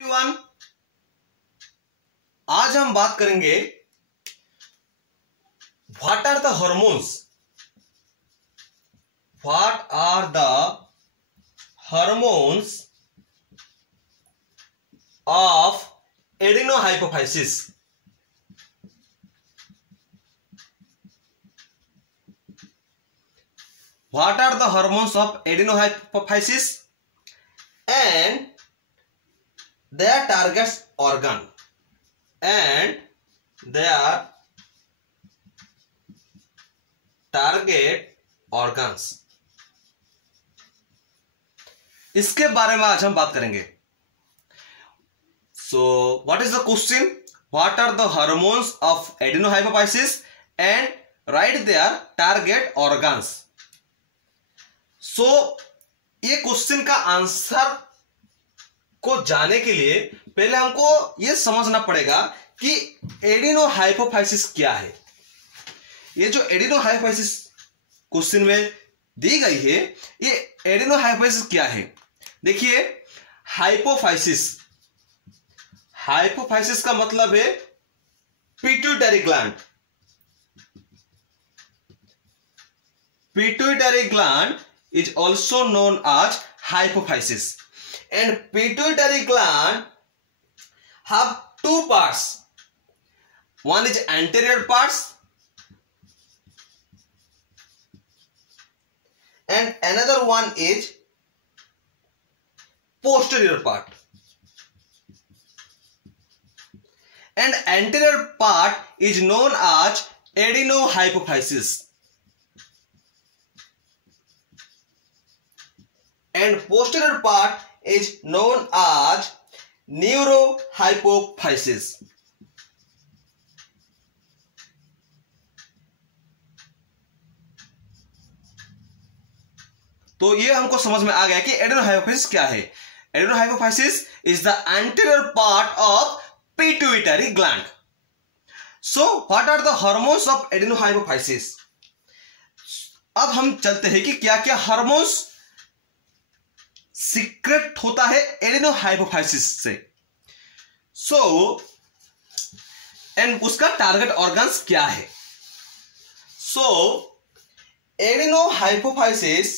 everyone, आज हम बात करेंगे what are the hormones. What are the hormones of adenohypophysis. What are the hormones of adenohypophysis and their target organ and their target organs? इसके बारे में आज हम बात करेंगे। So, what is the question? What are the hormones of adenohypophysis and write their target organs? सो ये question का answer को जाने के लिए पहले हमको ये समझना पड़ेगा कि एडिनोहाइपोफाइसिस क्या है। ये जो एडिनोहाइपोफाइसिस क्वेश्चन में दी गई है, ये एडिनोहाइपोफाइसिस क्या है। देखिए, हाइपोफाइसिस, हाइपोफाइसिस का मतलब है pituitary gland. Pituitary gland is also known as hypophysis, and pituitary gland have two parts. One is anterior parts and another one is posterior part. And anterior part is known as adenohypophysis and posterior part is known as neurohypophysis. तो ये हमको समझ में आ गया कि adenohypophysis क्या है। Adenohypophysis is the anterior part of pituitary gland. So what are the hormones of adenohypophysis. अब हम चलते हैं कि क्या क्या हार्मोन्स सीक्रेट होता है एडिनोहाइपोफाइसिस से। सो एंड उसका टारगेट ऑर्गन्स क्या है। So adenohypophysis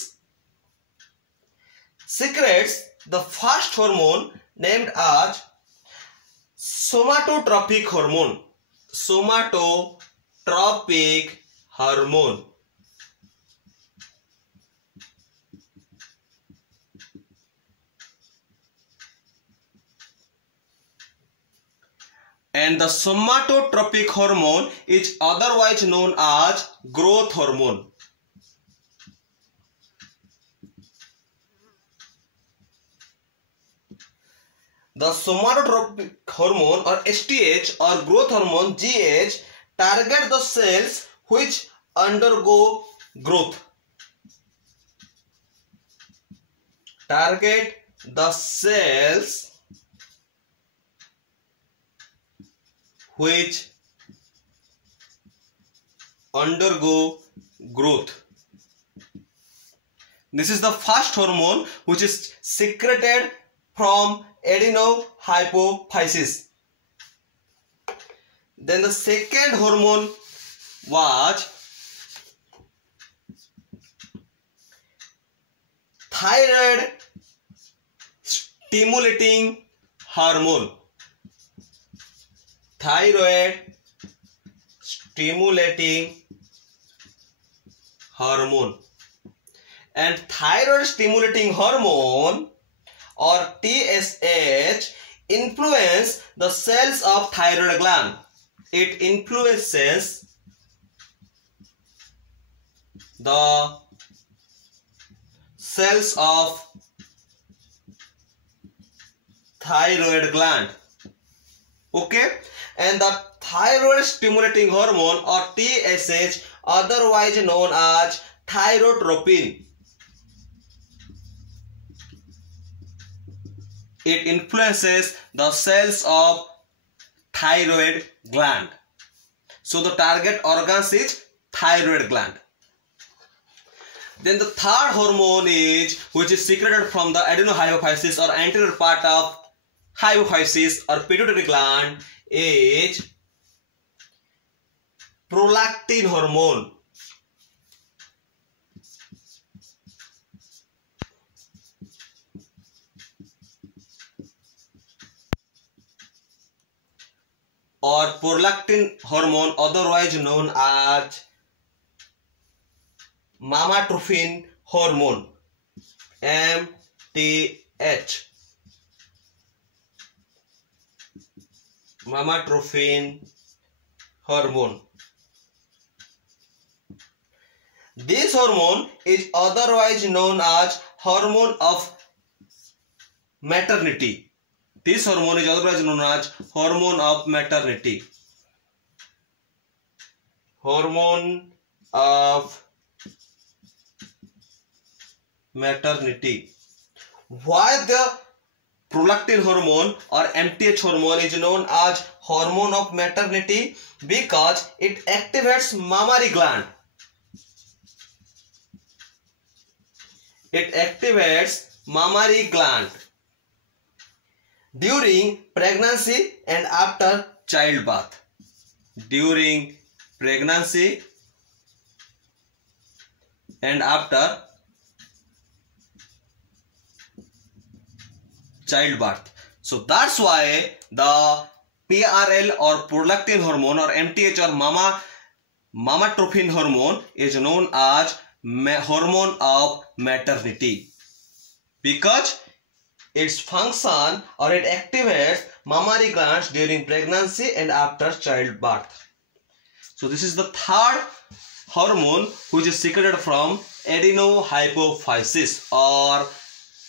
secretes the first hormone named as somatotropic hormone. Somatotropic hormone. And the somatotropic hormone is otherwise known as growth hormone. The somatotropic hormone or STH or growth hormone GH target the cells which undergo growth. Target the cells which undergo growth. This is the first hormone which is secreted from adenohypophysis. Then the second hormone was thyroid stimulating hormone. Thyroid stimulating hormone. And thyroid stimulating hormone or TSH influence the cells of thyroid gland. It influences the cells of thyroid gland. Okay? And the thyroid stimulating hormone or TSH, otherwise known as thyrotropin, it influences the cells of thyroid gland. So the target organ is thyroid gland. Then the third hormone is which is secreted from the adenohypophysis or anterior part of hypophysis or pituitary gland is prolactin hormone. Or prolactin hormone, otherwise known as mammotrophin hormone, MTH. Mammotrophin hormone. This hormone is otherwise known as hormone of maternity. This hormone is otherwise known as hormone of maternity. Hormone of maternity. Why the prolactin hormone or MTH hormone is known as hormone of maternity? Because it activates mammary gland. It activates mammary gland during pregnancy and after childbirth. During pregnancy and after childbirth. So that's why the PRL or prolactin hormone or MTH or mammotrophin hormone is known as hormone of maternity, because its function or it activates mammary glands during pregnancy and after childbirth. So this is the third hormone which is secreted from adenohypophysis or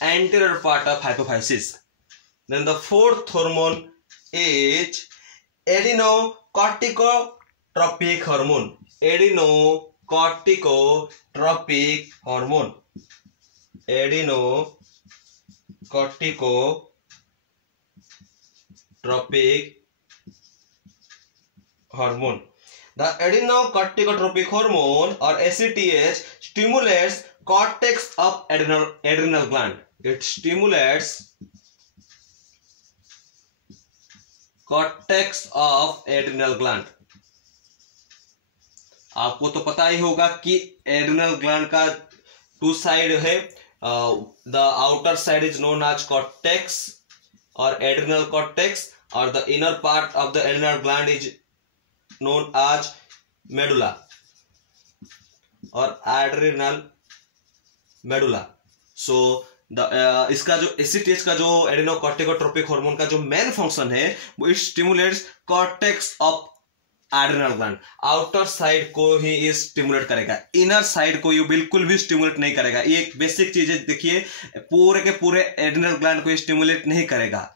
anterior part of hypophysis. Then the fourth hormone is adenocorticotropic hormone. Adenocorticotropic hormone. Adenocorticotropic hormone. The adenocorticotropic hormone or ACTH stimulates cortex of adrenal gland. It stimulates cortex of adrenal gland. आपको तो पता ही होगा कि adrenal gland का two side है. The outer side is known as cortex और adrenal cortex, और the inner part of the adrenal gland is known as medulla और एड्रिनल मेडुला. सो इसका जो एसीटीएच का जो एडिनोकॉर्टिकोट्रोपिक हार्मोन का जो मेन फंक्शन है वो it stimulates cortex of adrenal gland. Outer side को ही ये स्टिमुलेट करेगा, इनर साइड को ये बिल्कुल भी स्टिमुलेट नहीं करेगा. ये एक बेसिक चीज है, देखिए पूरे के पूरे एड्रिनल ग्लैंड को ये स्टिमुलेट नहीं करेगा.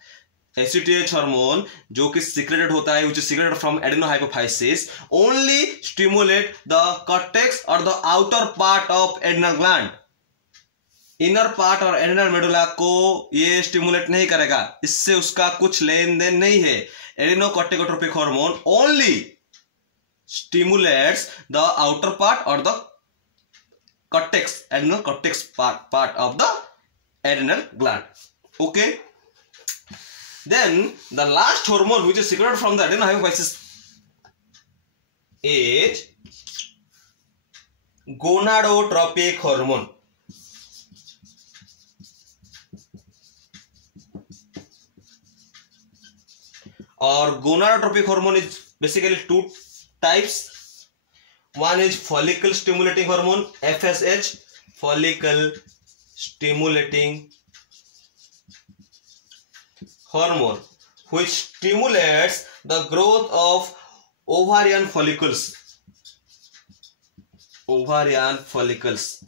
एसीटीएच हार्मोन जो कि सीक्रेटेड होता है which is secreted from adenohypophysis only stimulate the cortex और the outer part of adrenal gland. Inner part और एड्रिनल मेडुला को ये स्टिमुलेट नहीं करेगा, इससे उसका कुछ लेन देन नहीं है. Adrenocorticotropic hormone only stimulates the outer part or the cortex, adrenal cortex part of the adrenal gland. Okay. Then the last hormone which is secreted from the adenohypophysis is gonadotropic hormone. Or gonadotropic hormone is basically two types. One is follicle stimulating hormone, FSH, follicle stimulating hormone, which stimulates the growth of ovarian follicles. Ovarian follicles.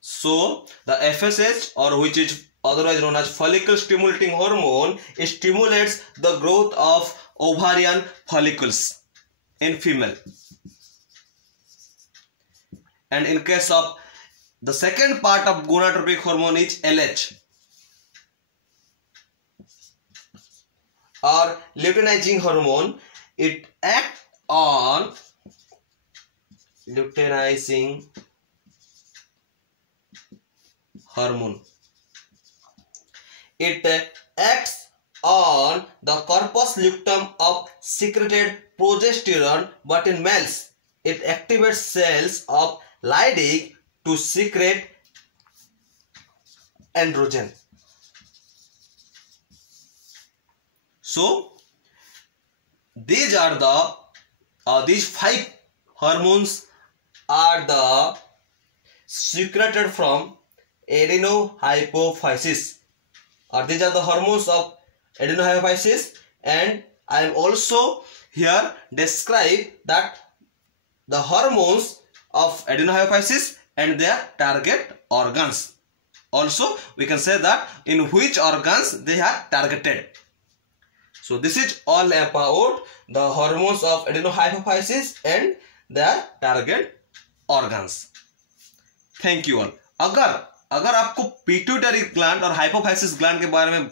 So the FSH, or which is otherwise known as follicle stimulating hormone, it stimulates the growth of ovarian follicles in female. And in case of the second part of gonadotropic hormone is LH or luteinizing hormone. It acts on luteinizing hormone. it acts on the corpus luteum of secreted progesterone, but in males it activates cells of Leydig to secrete androgen. So these are the these 5 hormones are the secreted from adenohypophysis, or these are the hormones of adenohypophysis, and I am also here describe that the hormones of adenohypophysis and their target organs. Also we can say that in which organs they are targeted. So this is all about the hormones of adenohypophysis and their target organs. Thank you all. अगर आपको pituitary gland और hypophysis gland के बारे में